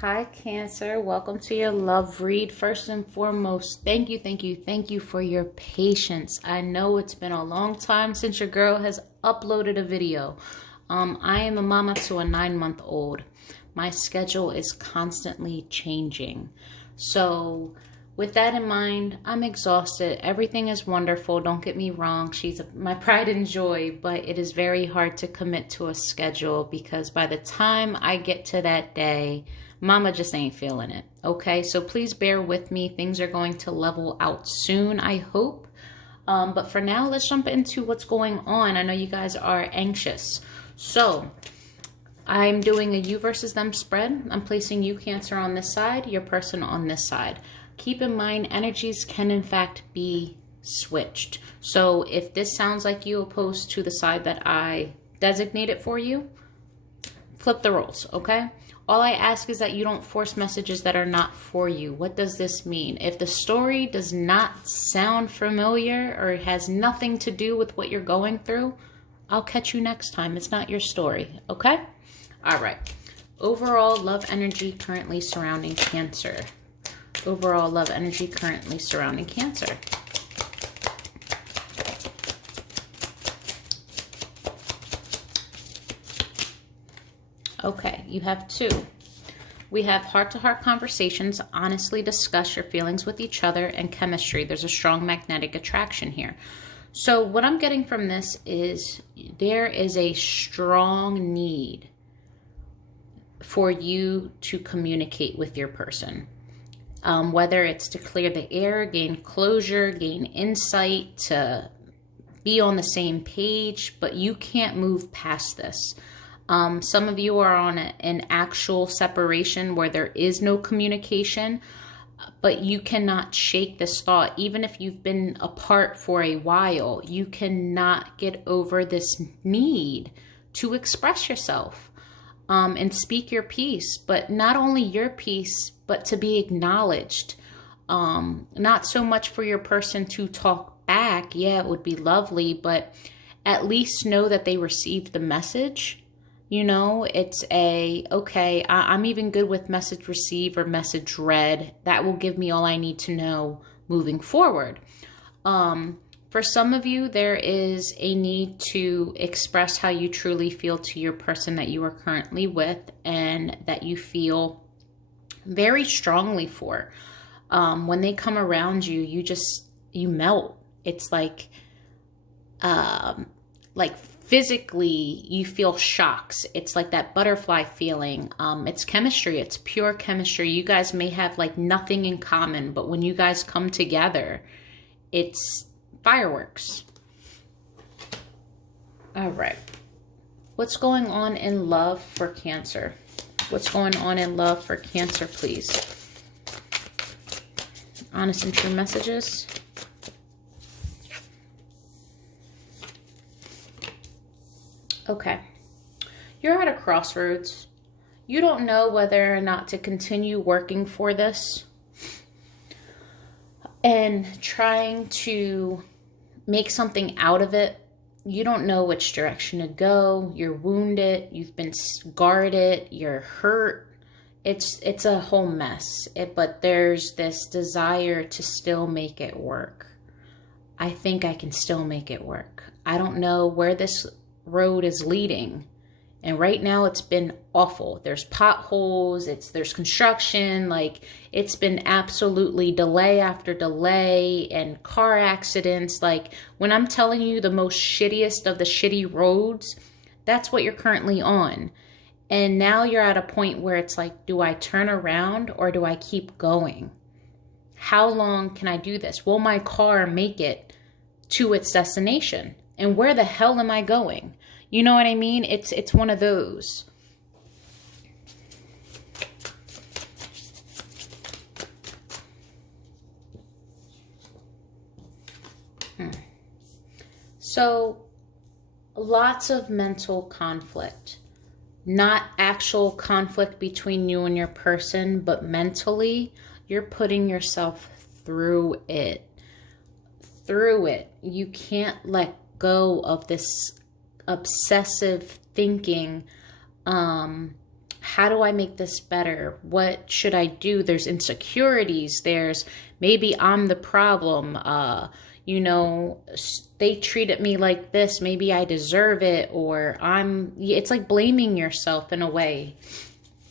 Hi, Cancer. Welcome to your love read. First and foremost, thank you for your patience. I know it's been a long time since your girl has uploaded a video. I am a mama to a 9-month-old. My schedule is constantly changing. So with that in mind, I'm exhausted. Everything is wonderful. Don't get me wrong. She's my pride and joy, but it is very hard to commit to a schedule because by the time I get to that day, Mama just ain't feeling it. Okay, so please bear with me. Things are going to level out soon, I hope. But for now, let's jump into what's going on. I know you guys are anxious. So I'm doing a you versus them spread. I'm placing you, Cancer, on this side, your person on this side. Keep in mind, energies can in fact be switched. So if this sounds like you opposed to the side that I designated for you, flip the roles, okay? All I ask is that you don't force messages that are not for you. What does this mean? If the story does not sound familiar or has nothing to do with what you're going through, I'll catch you next time. It's not your story, okay? All right. Overall love energy currently surrounding Cancer. Overall love energy currently surrounding Cancer. Okay, you have two. We have heart-to-heart conversations, honestly discuss your feelings with each other, and chemistry. There's a strong magnetic attraction here. So what I'm getting from this is there is a strong need for you to communicate with your person. Whether it's to clear the air, gain closure, gain insight, to be on the same page, but you can't move past this. Some of you are on an actual separation where there is no communication, but you cannot shake this thought. Even if you've been apart for a while, you cannot get over this need to express yourself and speak your piece, but not only your piece, but to be acknowledged. Not so much for your person to talk back. Yeah, it would be lovely, but at least know that they received the message. You know, it's okay, I'm even good with message received or message read. That will give me all I need to know moving forward. For some of you, there is a need to express how you truly feel to your person that you are currently with and that you feel very strongly for. When they come around you, you melt. It's like physically you feel shocks. It's like that butterfly feeling. It's chemistry. It's pure chemistry. You guys may have like nothing in common, but when you guys come together, it's fireworks. All right. What's going on in love for Cancer? What's going on in love for Cancer, please? Honest and true messages. Okay, you're at a crossroads. You don't know whether or not to continue working for this and trying to make something out of it. You don't know which direction to go. You're wounded. You've been guarded. You're hurt. It's a whole mess. But there's this desire to still make it work. I think I can still make it work. I don't know where this road is leading, and right now it's been awful. There's potholes, there's construction, like it's been absolutely delay after delay and car accidents. Like when I'm telling you the most shittiest of the shitty roads, that's what you're currently on. And now you're at a point where it's like, do I turn around or do I keep going? How long can I do this? Will my car make it to its destination? And where the hell am I going? You know what I mean? It's one of those. So, lots of mental conflict. Not actual conflict between you and your person, but mentally, you're putting yourself through it. You can't let go of this obsessive thinking how do I make this better? What should I do? There's insecurities. There's maybe I'm the problem. You know, they treated me like this. Maybe I deserve it, or it's like blaming yourself in a way.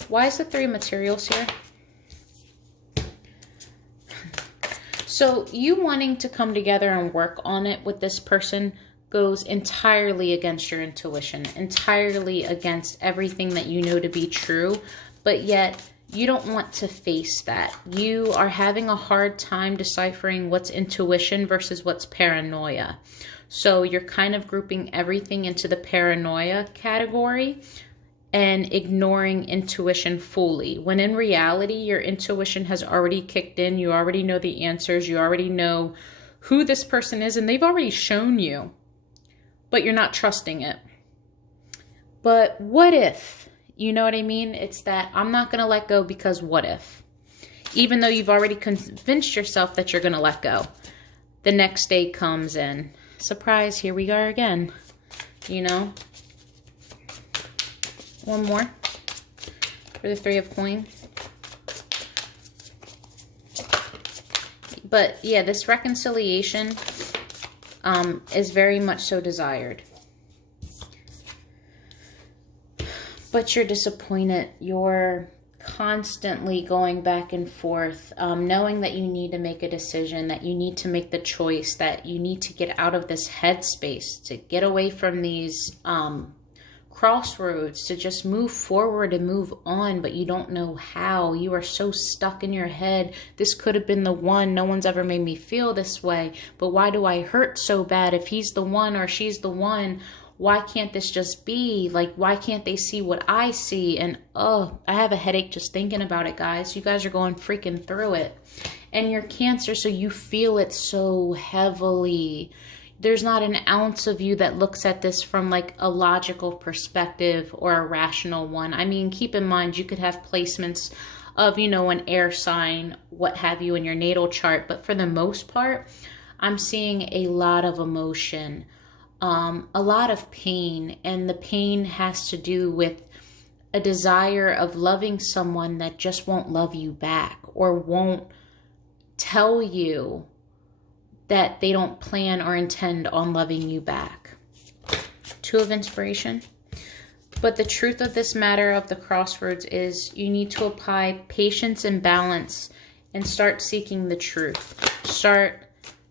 Why is the 3 of materials here? So you wanting to come together and work on it with this person goes entirely against your intuition, entirely against everything that you know to be true, but yet you don't want to face that. You are having a hard time deciphering what's intuition versus what's paranoia. So you're kind of grouping everything into the paranoia category and ignoring intuition fully, when in reality, your intuition has already kicked in. You already know the answers. You already know who this person is, and they've already shown you, but you're not trusting it. But what if? You know what I mean? It's that I'm not going to let go because what if? Even though you've already convinced yourself that you're going to let go. The next day comes in. Surprise, here we are again. You know? One more for the 3 of coins. But yeah, this reconciliation is very much so desired. But you're disappointed. You're constantly going back and forth, knowing that you need to make a decision, that you need to make the choice, that you need to get out of this headspace, to get away from these crossroads, to just move forward and move on, but you don't know how. You are so stuck in your head. This could have been the one. No one's ever made me feel this way, but why do I hurt so bad? If he's the one or she's the one, why can't this just be? Like, why can't they see what I see? And oh, I have a headache just thinking about it, guys. You guys are going freaking through it. And you're Cancer, so you feel it so heavily. There's not an ounce of you that looks at this from like a logical perspective or a rational one. I mean, keep in mind, you could have placements of, you know, an air sign, what have you, in your natal chart. But for the most part, I'm seeing a lot of emotion, a lot of pain. And the pain has to do with a desire of loving someone that just won't love you back, or won't tell you that they don't plan or intend on loving you back. 2 of inspiration. But the truth of this matter of the crossroads is you need to apply patience and balance and start seeking the truth. Start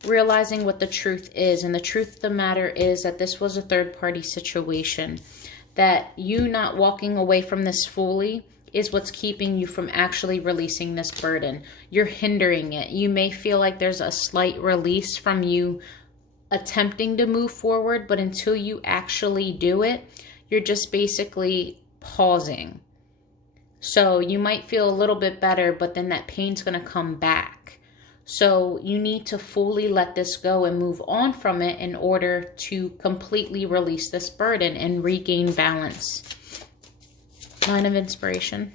realizing what the truth is. And the truth of the matter is that this was a third-party situation. That you not walking away from this fully is what's keeping you from actually releasing this burden. You're hindering it. You may feel like there's a slight release from you attempting to move forward, but until you actually do it, you're just basically pausing. So you might feel a little bit better, but then that pain's going to come back. So you need to fully let this go and move on from it in order to completely release this burden and regain balance. 9 of inspiration.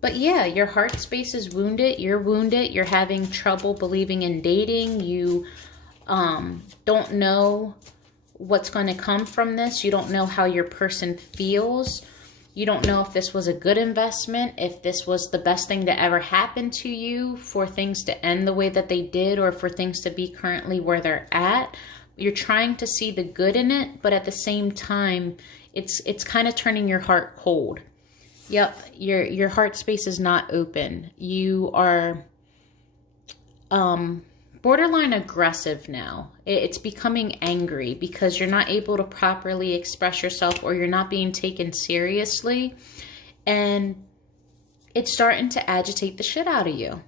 But yeah, your heart space is wounded. You're wounded. You're having trouble believing in dating. You don't know what's going to come from this. You don't know how your person feels. You don't know if this was a good investment, if this was the best thing to ever happen to you, for things to end the way that they did, or for things to be currently where they're at. You're trying to see the good in it, but at the same time, it's kind of turning your heart cold. Yep, your heart space is not open. You are borderline aggressive now. It's becoming angry because you're not able to properly express yourself, or you're not being taken seriously. And it's starting to agitate the shit out of you.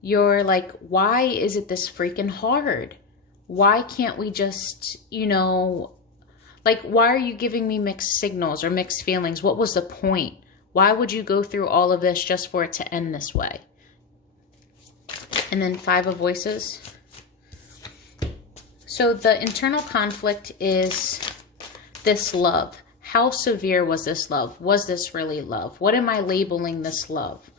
You're like, why is it this freaking hard? Why can't we just, you know, like, why are you giving me mixed signals or mixed feelings? What was the point? Why would you go through all of this just for it to end this way? And then 5 of voices. So the internal conflict is this love. How severe was this love? Was this really love? What am I labeling this love?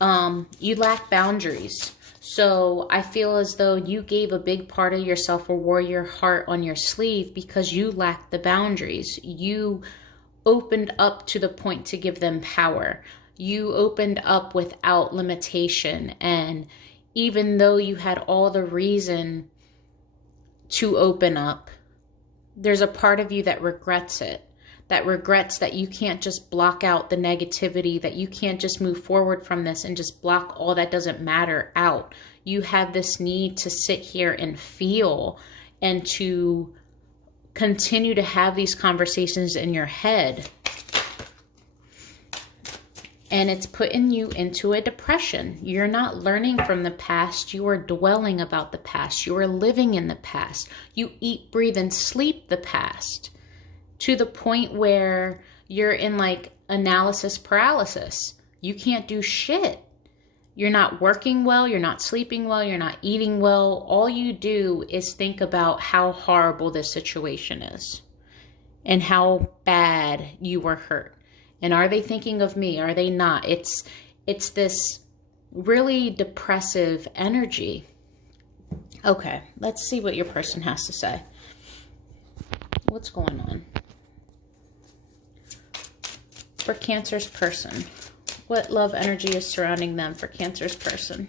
You lack boundaries. So I feel as though you gave a big part of yourself or wore your heart on your sleeve because you lacked the boundaries. You opened up to the point to give them power. You opened up without limitation. And even though you had all the reason to open up, there's a part of you that regrets it. That regrets that you can't just block out the negativity, that you can't just move forward from this and just block all that doesn't matter out. You have this need to sit here and feel and to continue to have these conversations in your head. And it's putting you into a depression. You're not learning from the past. You are dwelling about the past. You are living in the past. You eat, breathe, and sleep the past, to the point where you're in like analysis paralysis. You can't do shit. You're not working well. You're not sleeping well. You're not eating well. All you do is think about how horrible this situation is and how bad you were hurt. And are they thinking of me? Are they not? It's this really depressive energy. Okay, let's see what your person has to say. What's going on? For Cancer's person, what love energy is surrounding them for Cancer's person?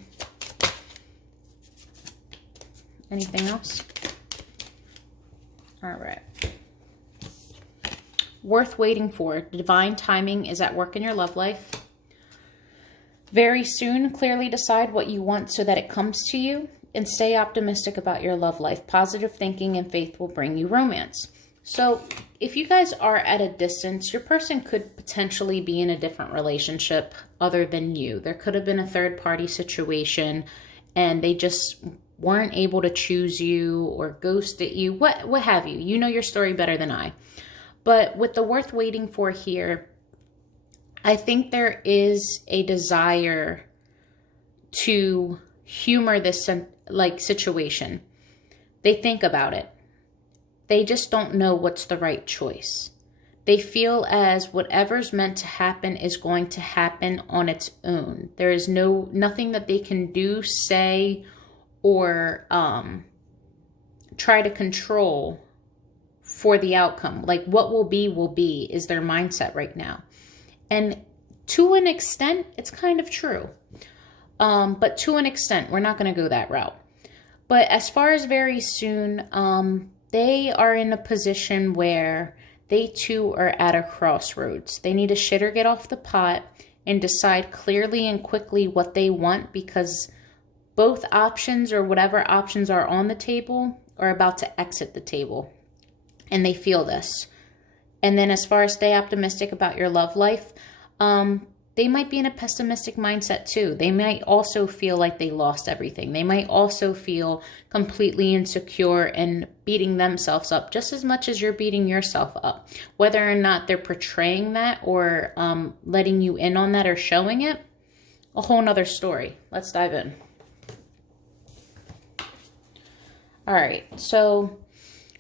Anything else? All right. Worth waiting for. Divine timing is at work in your love life. Very soon, clearly decide what you want so that it comes to you, and stay optimistic about your love life. Positive thinking and faith will bring you romance. So if you guys are at a distance, your person could potentially be in a different relationship other than you. There could have been a third party situation and they just weren't able to choose you or ghosted you, what have you. You know your story better than I. But with the worth waiting for here, I think there is a desire to humor this like situation. They think about it. They just don't know what's the right choice. They feel as whatever's meant to happen is going to happen on its own. There is nothing that they can do, say, or try to control for the outcome. Like what will be is their mindset right now. And to an extent, it's kind of true. But to an extent, we're not going to go that route. But as far as very soon, they are in a position where they too are at a crossroads. They need to shit or get off the pot and decide clearly and quickly what they want, because both options or whatever options are on the table are about to exit the table. And they feel this. And then as far as stay optimistic about your love life, they might be in a pessimistic mindset too. They might also feel like they lost everything. They might also feel completely insecure and beating themselves up just as much as you're beating yourself up. Whether or not they're portraying that or letting you in on that or showing it, a whole nother story. Let's dive in. All right, so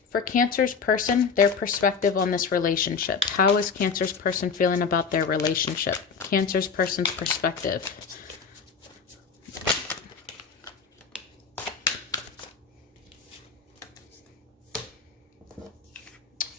for Cancer's person, their perspective on this relationship. How is Cancer's person feeling about their relationship? Cancer's person's perspective.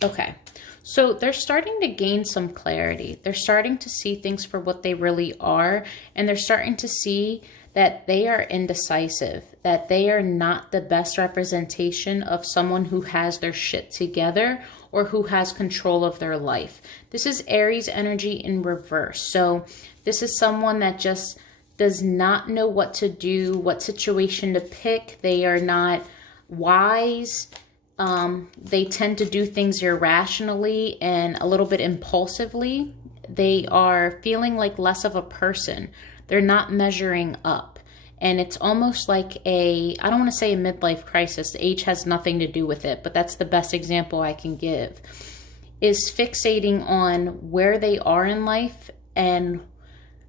Okay, so they're starting to gain some clarity. They're starting to see things for what they really are, and they're starting to see that they are indecisive, that they are not the best representation of someone who has their shit together or who has control of their life. This is Aries energy in reverse. So this is someone that just does not know what to do, what situation to pick. They are not wise. They tend to do things irrationally and a little bit impulsively. They are feeling like less of a person. They're not measuring up. And it's almost like I don't want to say a midlife crisis. Age has nothing to do with it, but that's the best example I can give. Is fixating on where they are in life and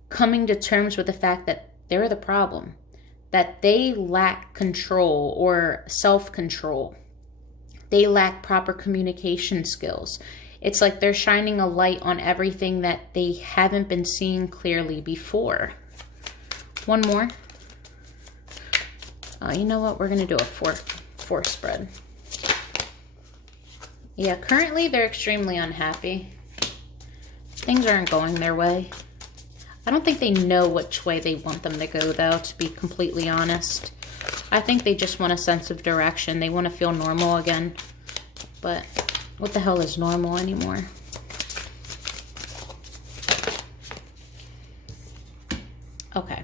coming to terms with the fact that they're the problem. That they lack control or self-control. They lack proper communication skills. It's like they're shining a light on everything that they haven't been seeing clearly before. One more. You know what? We're going to do a four spread. Yeah, currently they're extremely unhappy. Things aren't going their way. I don't think they know which way they want them to go, though, to be completely honest. I think they just want a sense of direction. They want to feel normal again. But what the hell is normal anymore? Okay.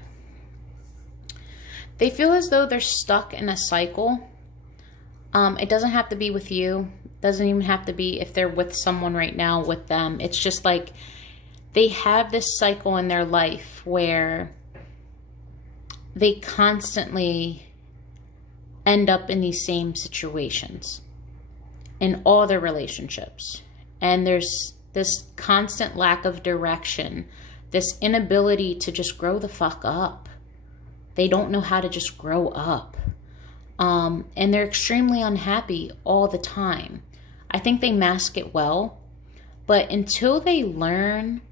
They feel as though they're stuck in a cycle. It doesn't have to be with you. It doesn't even have to be if they're with someone right now with them. It's just like they have this cycle in their life where they constantly end up in these same situations in all their relationships. And there's this constant lack of direction, this inability to just grow the fuck up. They don't know how to just grow up. And they're extremely unhappy all the time. I think they mask it well, but until they learn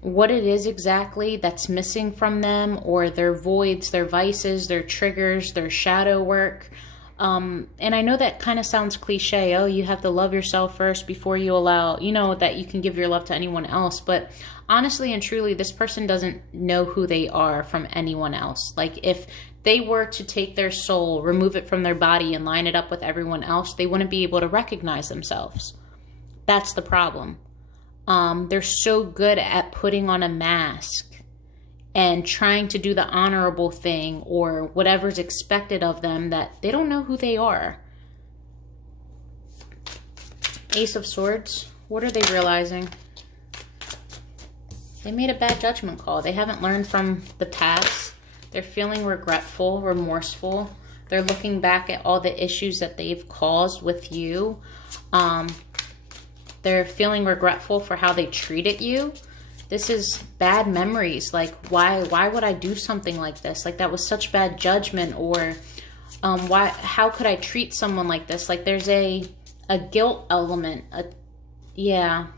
what it is exactly that's missing from them, or their voids, their vices, their triggers, their shadow work. And I know that kind of sounds cliche. Oh, you have to love yourself first before you allow, that you can give your love to anyone else. But honestly and truly, this person doesn't know who they are from anyone else. Like if they were to take their soul, remove it from their body and line it up with everyone else, they wouldn't be able to recognize themselves. That's the problem. They're so good at putting on a mask and trying to do the honorable thing or whatever's expected of them that they don't know who they are. Ace of Swords. What are they realizing? They made a bad judgment call. They haven't learned from the past. They're feeling regretful, remorseful. They're looking back at all the issues that they've caused with you. They're feeling regretful for how they treated you. This is bad memories. Like, why would I do something like this? Like, that was such bad judgment. Or how could I treat someone like this? Like, there's a guilt element. Yeah.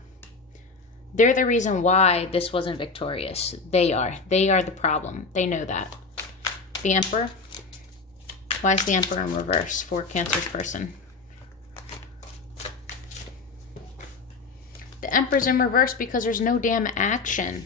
They're the reason why this wasn't victorious. They are the problem. They know that. The Emperor. Why is the Emperor in reverse for Cancer's person? The Emperor's in reverse because there's no damn action.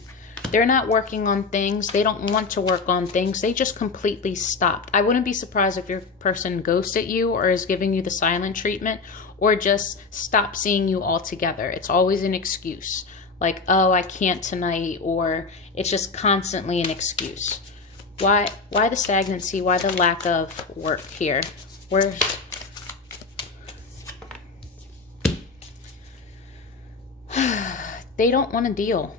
They're not working on things. They don't want to work on things. They just completely stopped. I wouldn't be surprised if your person ghosted you or is giving you the silent treatment or just stopped seeing you altogether. It's always an excuse. Like, oh, I can't tonight, or it's just constantly an excuse. Why the stagnancy? Why the lack of work here? They don't want to deal.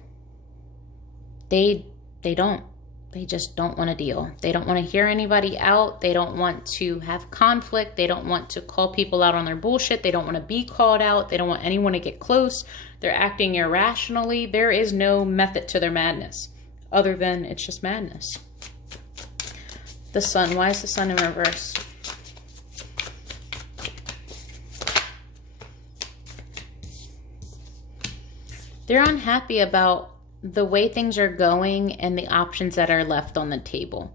They don't. They just don't want to deal. They don't want to hear anybody out. They don't want to have conflict. They don't want to call people out on their bullshit. They don't want to be called out. They don't want anyone to get close. They're acting irrationally. There is no method to their madness other than it's just madness. The Sun. Why is the Sun in reverse? They're unhappy about the way things are going and the options that are left on the table.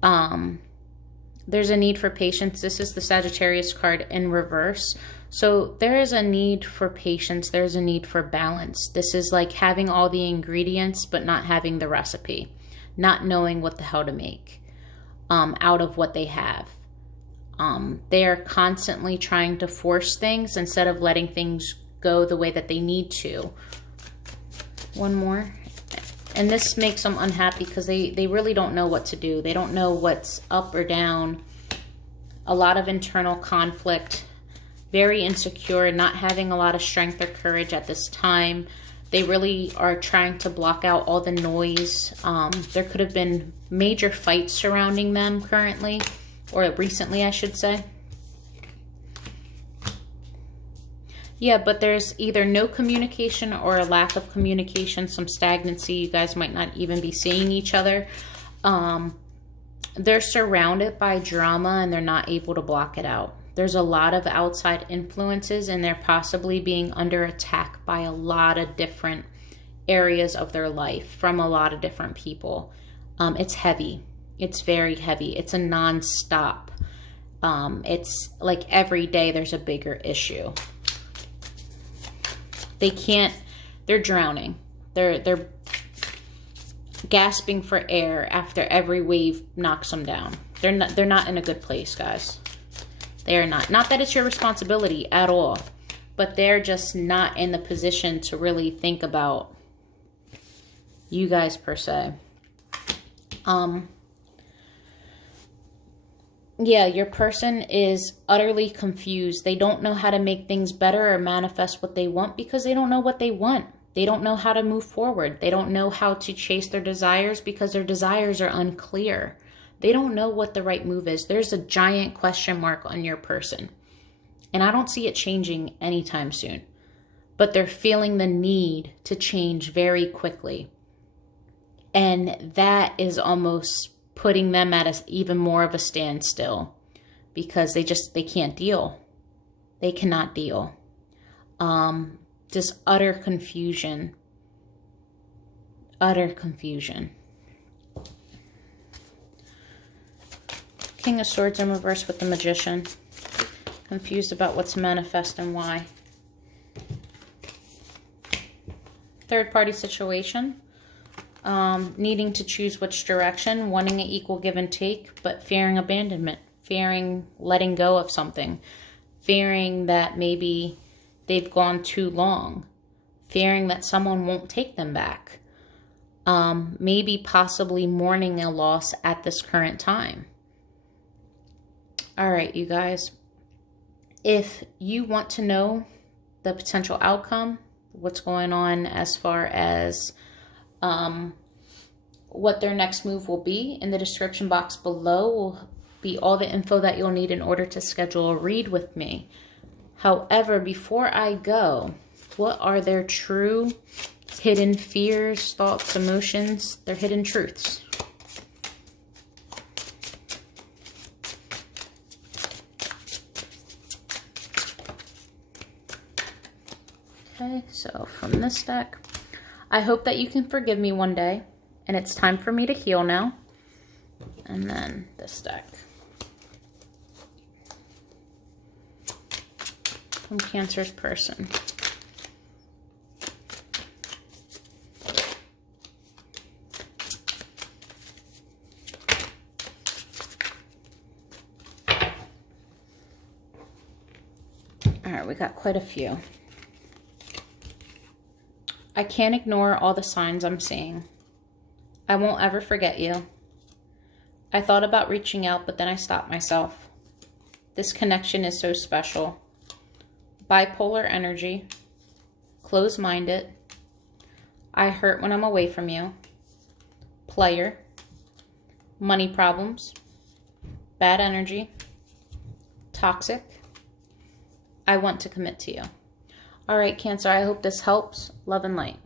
There's a need for patience. This is the Sagittarius card in reverse. So there is a need for patience. There's a need for balance. This is like having all the ingredients, but not having the recipe. Not knowing what the hell to make out of what they have. They are constantly trying to force things instead of letting things go the way that they need to. One more. And this makes them unhappy because they really don't know what to do. They don't know what's up or down. A lot of internal conflict. Very insecure, not having a lot of strength or courage at this time. They really are trying to block out all the noise. There could have been major fights surrounding them currently, or recently, I should say. Yeah, but there's either no communication or a lack of communication, some stagnancy. You guys might not even be seeing each other. They're surrounded by drama and they're not able to block it out. There's a lot of outside influences and they're possibly being under attack by a lot of different areas of their life from a lot of different people. It's heavy. It's very heavy. It's a non-stop. It's like every day there's a bigger issue. They can't They're drowning. They're gasping for air after every wave knocks them down. They're not in a good place, guys. They are not. Not that it's your responsibility at all, but they're just not in the position to really think about you guys per se. Yeah, your person is utterly confused. They don't know how to make things better or manifest what they want because they don't know what they want. They don't know how to move forward. They don't know how to chase their desires because their desires are unclear. They don't know what the right move is. There's a giant question mark on your person. And I don't see it changing anytime soon. But they're feeling the need to change very quickly. And that is almost putting them at even more of a standstill because they can't deal. They cannot deal. Just utter confusion. Utter confusion. King of Swords in reverse with the Magician. Confused about what's manifest and why. Third party situation. Needing to choose which direction, wanting an equal give and take, but fearing abandonment, fearing letting go of something, fearing that maybe they've gone too long, fearing that someone won't take them back, maybe possibly mourning a loss at this current time. All right, you guys, if you want to know the potential outcome, what's going on as far as what their next move will be, in the description box below will be all the info that you'll need in order to schedule a read with me. However, before I go, what are their true hidden fears, thoughts, emotions, their hidden truths? Okay, so from this deck, I hope that you can forgive me one day, and it's time for me to heal now. And then this deck. From Cancer's person. All right, we got quite a few. I can't ignore all the signs I'm seeing. I won't ever forget you. I thought about reaching out, but then I stopped myself. This connection is so special. Bipolar energy. Close-minded. I hurt when I'm away from you. Player. Money problems. Bad energy. Toxic. I want to commit to you. All right, Cancer, I hope this helps. Love and light.